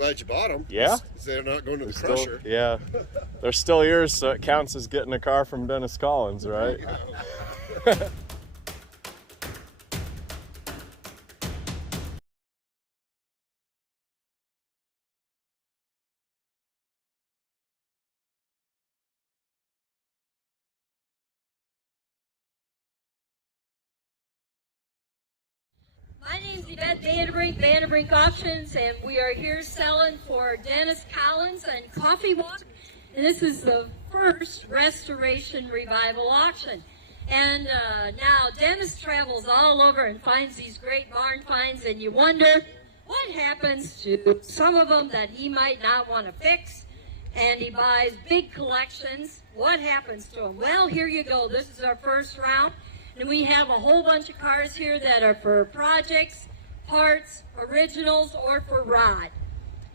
glad you bought them. Yeah. They're not going to the crusher. Yeah. They're still yours, so it counts as getting a car from Dennis Collins, right? My name's Yvette Vanderbrink Auctions, and we are here selling for Dennis Collins and Coffee Walk. And this is the first Restoration Revival auction. And now Dennis travels all over and finds these great barn finds, and you wonder what happens to some of them that he might not want to fix. And he buys big collections. What happens to them? Well, here you go. This is our first round. And we have a whole bunch of cars here that are for projects, parts, originals, or for rod.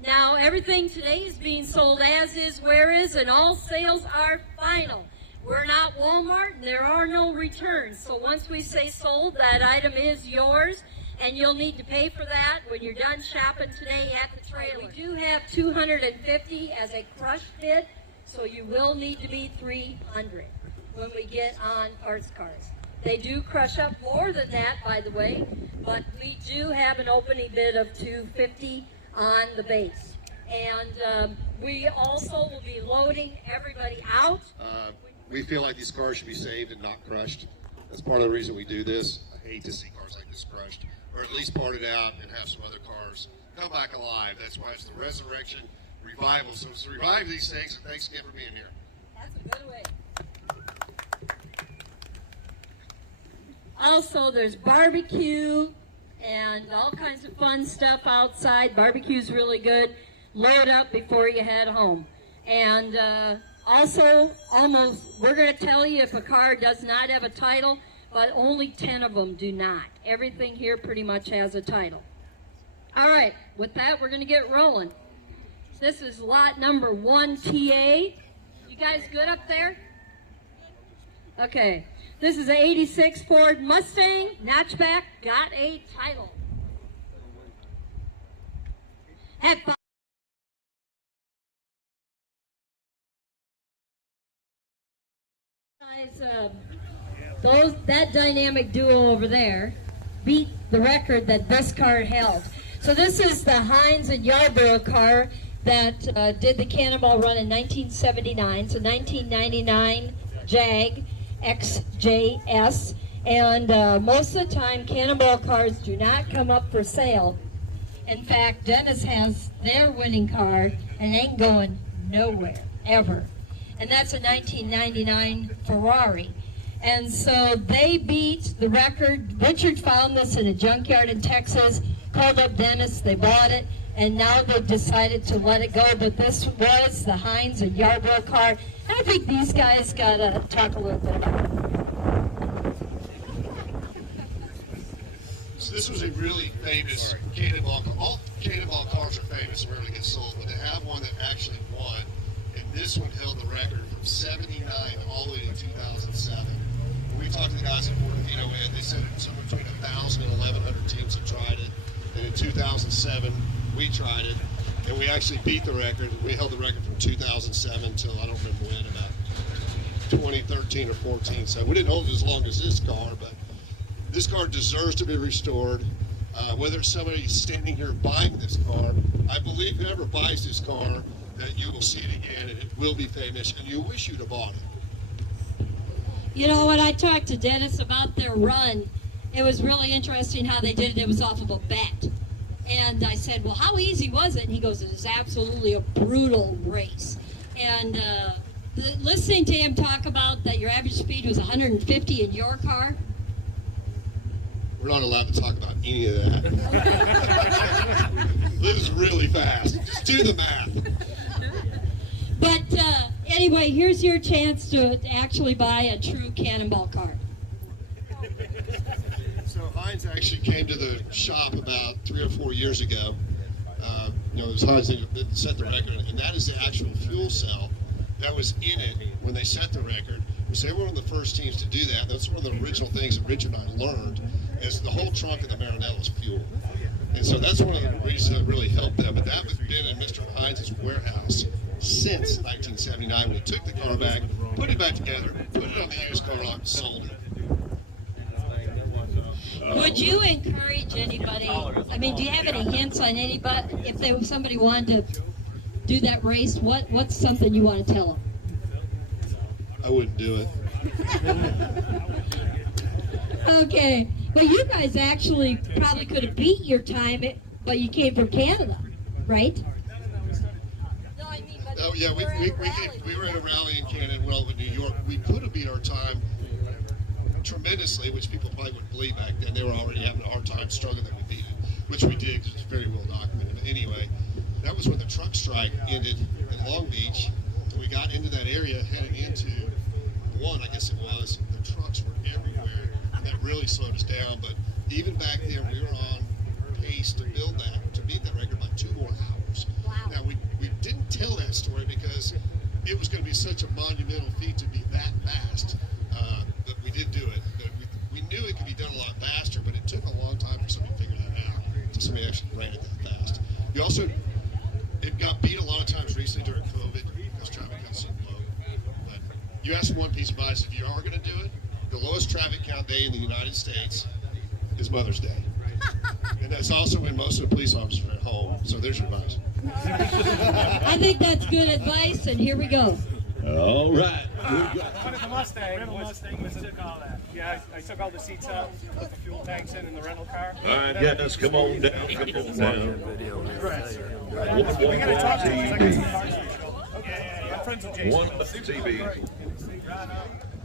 Now, everything today is being sold as is, where is, and all sales are final. We're not Walmart, and there are no returns. So once we say sold, that item is yours, and you'll need to pay for that when you're done shopping today at the trailer. We do have 250 as a crushed bid, so you will need to be 300 when we get on parts cars. They do crush up more than that, by the way, but we do have an opening bid of 250 on the base. And we also will be loading everybody out. We feel like these cars should be saved and not crushed. That's part of the reason we do this. I hate to see cars like this crushed, or at least parted out and have some other cars come back alive. That's why it's the Resurrection Revival. So let's revive these things, and thanks again for being here. That's a good way. Also, there's barbecue and all kinds of fun stuff outside. Barbecue's really good. Load up before you head home. And also, we're going to tell you if a car does not have a title, but only 10 of them do not. Everything here pretty much has a title. All right, with that, we're going to get rolling. This is lot number 1 TA. You guys good up there? Okay. This is an 86 Ford Mustang, notchback, got a title. That dynamic duo over there beat the record that this car held. So this is the Hines and Yarborough car that did the Cannonball Run in 1979. So 1999 Jag XJS, and most of the time Cannonball cars do not come up for sale. In fact, Dennis has their winning car and it ain't going nowhere ever, and that's a 1999 Ferrari. And so they beat the record. Richard found this in a junkyard in Texas, called up Dennis, they bought it, and now they've decided to let it go. But this was the Hines and Yarborough car. I think these guys got to talk a little bit about it. So this was a really famous Cannonball. All Cannonball cars are famous and rarely get sold, but to have one that actually won, and this one held the record from '79 all the way to 2007. When we talked to the guys at Portofino, they said somewhere between 1,000 and 1,100 teams had tried it, and in 2007 we tried it. And we actually beat the record. We held the record from 2007 until I don't remember when, about 2013 or 14. So we didn't hold it as long as this car, but this car deserves to be restored. Whether somebody's standing here buying this car, I believe whoever buys this car, that you will see it again and it will be famous, and you wish you'd have bought it. You know, when I talked to Dennis about their run, it was really interesting how they did it. It was off of a bet. And I said, well, how easy was it? And he goes, it is absolutely a brutal race. And listening to him talk about that your average speed was 150 in your car. We're not allowed to talk about any of that. This is really fast. Just do the math. But anyway, here's your chance to actually buy a true Cannonball car. So Hines actually came to the shop about 3 or 4 years ago. It was Hines that set the record, and that is the actual fuel cell that was in it when they set the record. So they were one of the first teams to do that. That's one of the original things that Richard and I learned, is the whole trunk of the Marinette was fuel. And so that's one of the reasons that really helped them. But that was been in behind his warehouse since 1979 when he took the car back, put it back together, put it on the used car lot, and sold it. Would you encourage anybody? I mean, do you have any hints on anybody if somebody wanted to do that race? What's something you want to tell them? I wouldn't do it. Okay, well, you guys actually probably could have beat your time, but you came from Canada, right? No, I mean, Oh yeah, we were at a rally in Canada and well in New York. We could have beat our time tremendously, which people probably wouldn't believe back then. They were already having a hard time struggling that we beat it, which we did because it's very well documented. But anyway, that was when the truck strike ended in Long Beach. And we got into that area heading into one, I guess it was. The trucks were everywhere, and that really slowed us down. But even back then, we were on pace to build that, to beat that record by 2 more hours. Wow. Now, we didn't tell that story because it was going to be such a monumental feat to be that fast. But we did do it. But we knew it could be done a lot faster, but it took a long time for somebody to figure that out, until somebody actually ran it that fast. You also, it got beat a lot of times recently during COVID because traffic got so low. But you asked one piece of advice, if you are going to do it, the lowest traffic count day in the United States is Mother's Day. And that's also when most of the police officers are at home. So there's your advice. I think that's good advice, and here we go. All right. The Mustang, rental Mustang, we took all that. Yeah, I took all the seats out, put the fuel tanks in the rental car. All right, guys, come on down. Come on down. We gotta talk to him. I got some cars to show. Yeah. I'm friends with Jason. One TV.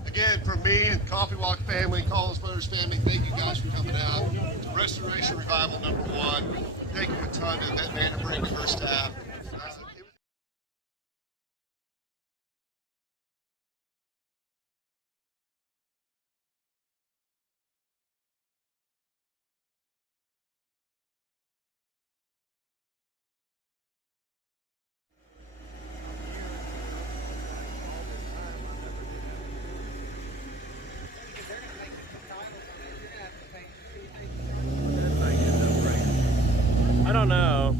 Again, from me and Coffee Walk family, Collins Brothers family, thank you guys for coming out. Restoration Revival #1. Thank you a ton to Matt Vanderbrink and her staff. I don't know.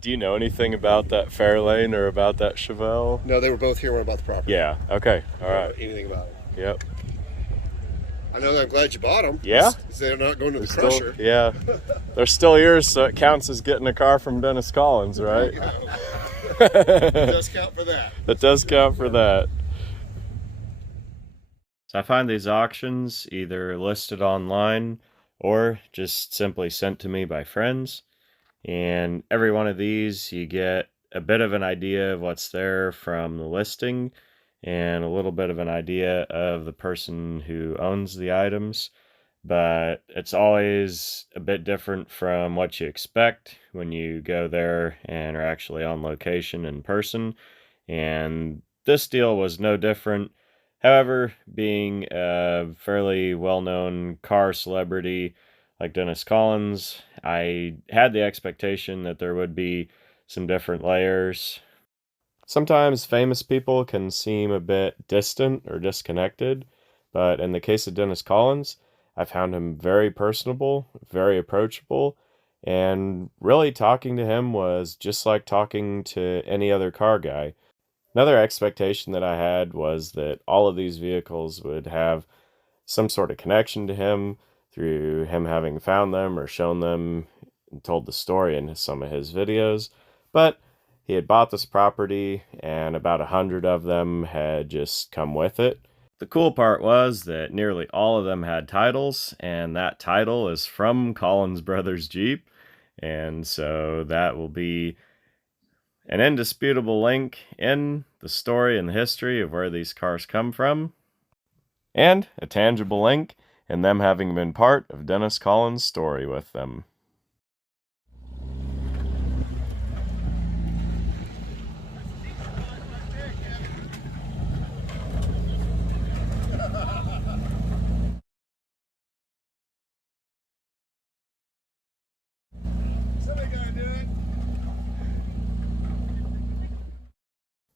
Do you know anything about that Fairlane or about that Chevelle? No, they were both here when I bought the property. Yeah. Okay. All I don't right. know anything about it. Yep. I know that I'm glad you bought them. Yeah. Because they're not going to the crusher. Yeah. They're still yours, so it counts as getting a car from Dennis Collins, right? It does count for that. It does count for that. So I find these auctions either listed online or just simply sent to me by friends. And every one of these, you get a bit of an idea of what's there from the listing and a little bit of an idea of the person who owns the items. But it's always a bit different from what you expect when you go there and are actually on location in person. And this deal was no different. However, being a fairly well-known car celebrity like Dennis Collins, I had the expectation that there would be some different layers. Sometimes famous people can seem a bit distant or disconnected, but in the case of Dennis Collins, I found him very personable, very approachable, and really talking to him was just like talking to any other car guy. Another expectation that I had was that all of these vehicles would have some sort of connection to him through him having found them or shown them and told the story in some of his videos. But he had bought this property and about 100 of them had just come with it. The cool part was that nearly all of them had titles, and that title is from Collins Brothers Jeep. And so that will be an indisputable link in the story and the history of where these cars come from, and a tangible link in them having been part of Dennis Collins' story with them.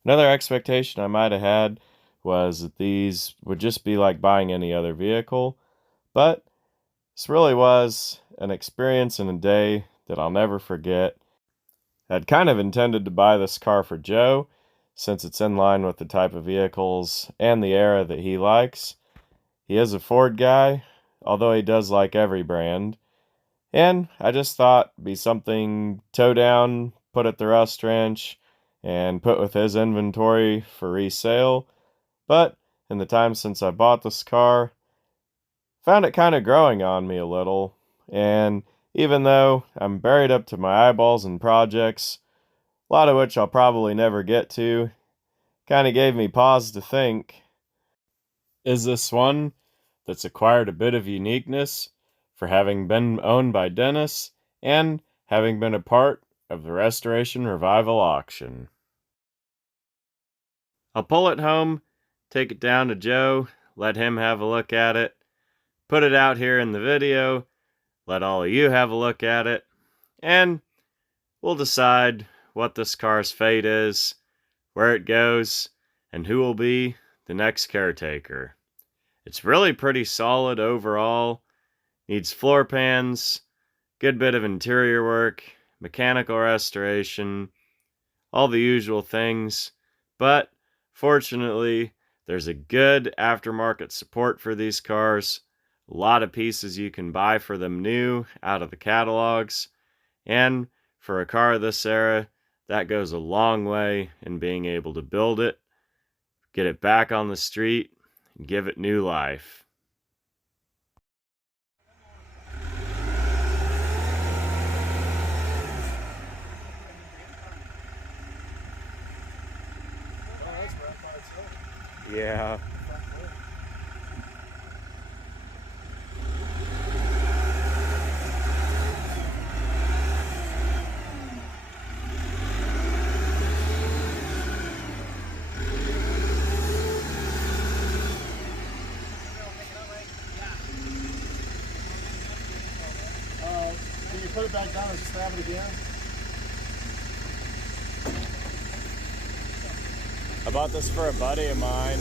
Another expectation I might have had was that these would just be like buying any other vehicle, but this really was an experience in a day that I'll never forget. I'd kind of intended to buy this car for Joe, since it's in line with the type of vehicles and the era that he likes. He is a Ford guy, although he does like every brand. And I just thought it'd be something tow down, put at the rust ranch, and put with his inventory for resale. But in the time since I bought this car, found it kind of growing on me a little. And even though I'm buried up to my eyeballs in projects, a lot of which I'll probably never get to, kind of gave me pause to think, is this one that's acquired a bit of uniqueness for having been owned by Dennis and having been a part of the Restoration Revival auction? I'll pull it home, take it down to Joe, let him have a look at it, put it out here in the video, let all of you have a look at it, and we'll decide what this car's fate is, where it goes, and who will be the next caretaker. It's really pretty solid overall. Needs floor pans, good bit of interior work, mechanical restoration, all the usual things, but fortunately, there's a good aftermarket support for these cars, a lot of pieces you can buy for them new out of the catalogs, and for a car of this era, that goes a long way in being able to build it, get it back on the street, and give it new life. Yeah. Can you put it back down and stab it again? I bought this for a buddy of mine.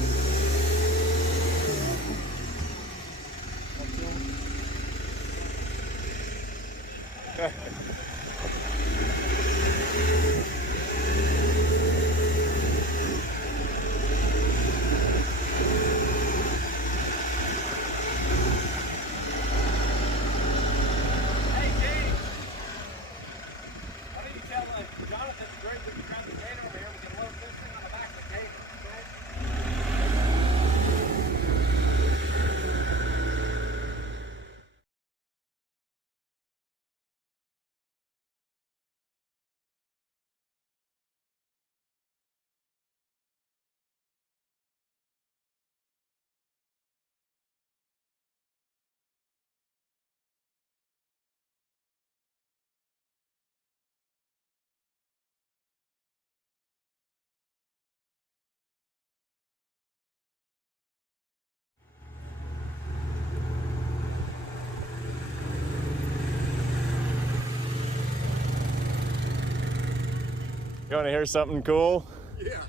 You want to hear something cool? Yeah.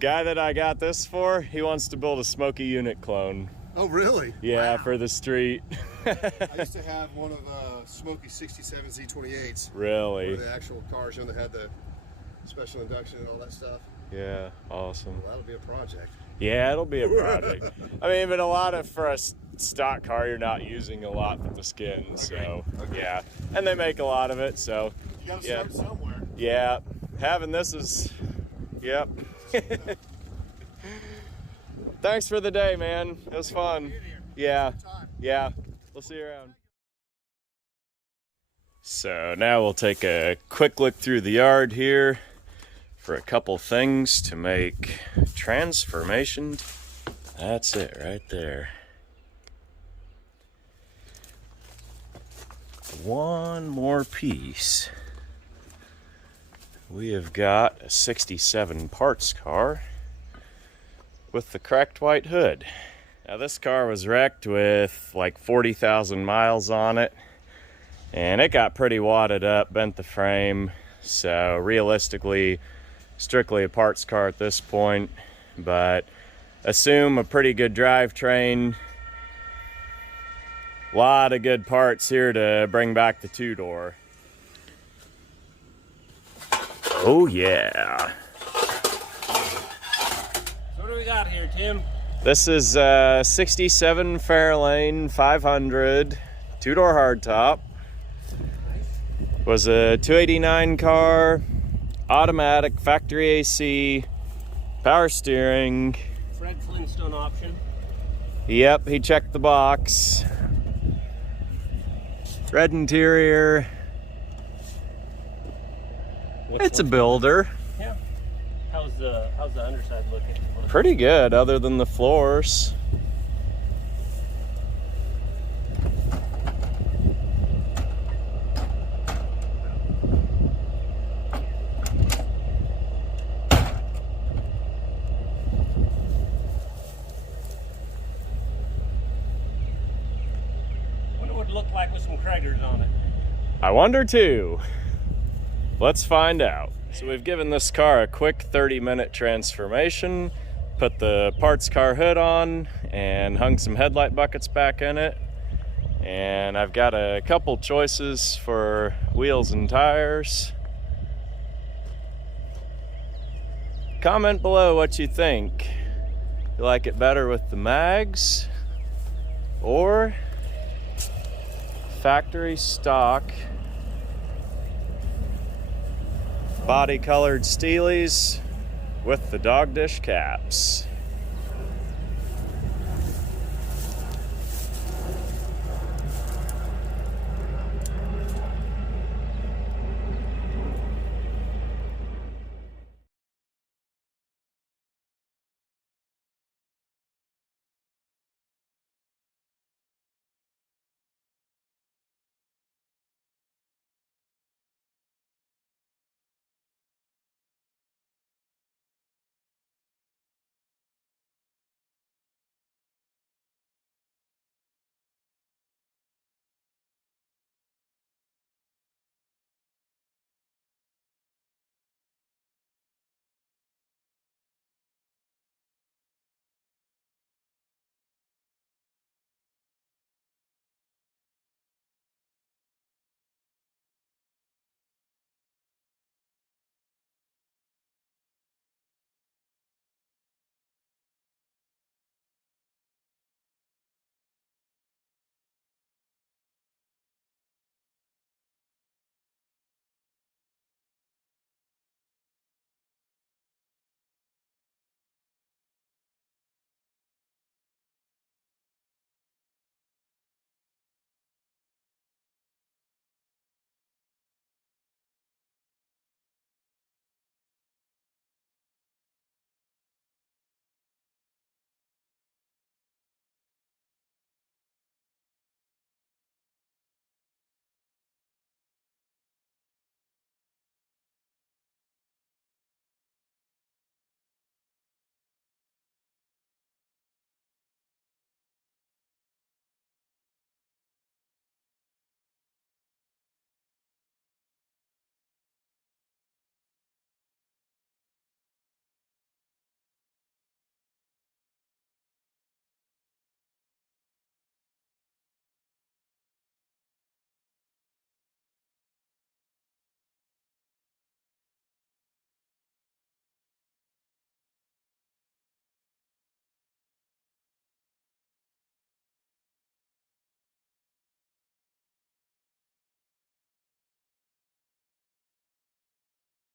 Guy that I got this for, he wants to build a Smoky unit clone. Oh, really? Yeah, Wow. for the street. I used to have one of Smokey 67 Z28s. Really? One of the actual cars, you know, that had the special induction and all that stuff. Yeah, awesome. Well, that'll be a project. Yeah, it'll be a project. I mean, but a lot of, for a stock car, you're not using a lot for the skin, so yeah. And they make a lot of it, so You gotta yeah. start somewhere. Yeah, having this is, yep. Thanks for the day, man. It was fun. Yeah, yeah. We'll see you around. So now we'll take a quick look through the yard here. for a couple things to make transformation. That's it right there. One more piece. We have got a 67 parts car with the cracked white hood. Now this car was wrecked with like 40,000 miles on it, and it got pretty wadded up, bent the frame, so realistically strictly a parts car at this point, but assume a pretty good drivetrain. A lot of good parts here to bring back the two-door. Oh yeah. So what do we got here, Tim? This is 67 Fairlane 500 two-door hardtop. Was a 289 car, automatic, factory AC, power steering. Fred Flintstone option. Yep, he checked the box. Red interior. It's a builder. Yeah. How's the underside looking? Pretty good, other than the floors. Wonder what it looked like with some craters on it. I wonder too. Let's find out. So we've given this car a quick 30-minute transformation, put the parts car hood on, and hung some headlight buckets back in it. And I've got a couple choices for wheels and tires. Comment below what you think. You like it better with the mags or factory stock body colored Steelies with the dog dish caps?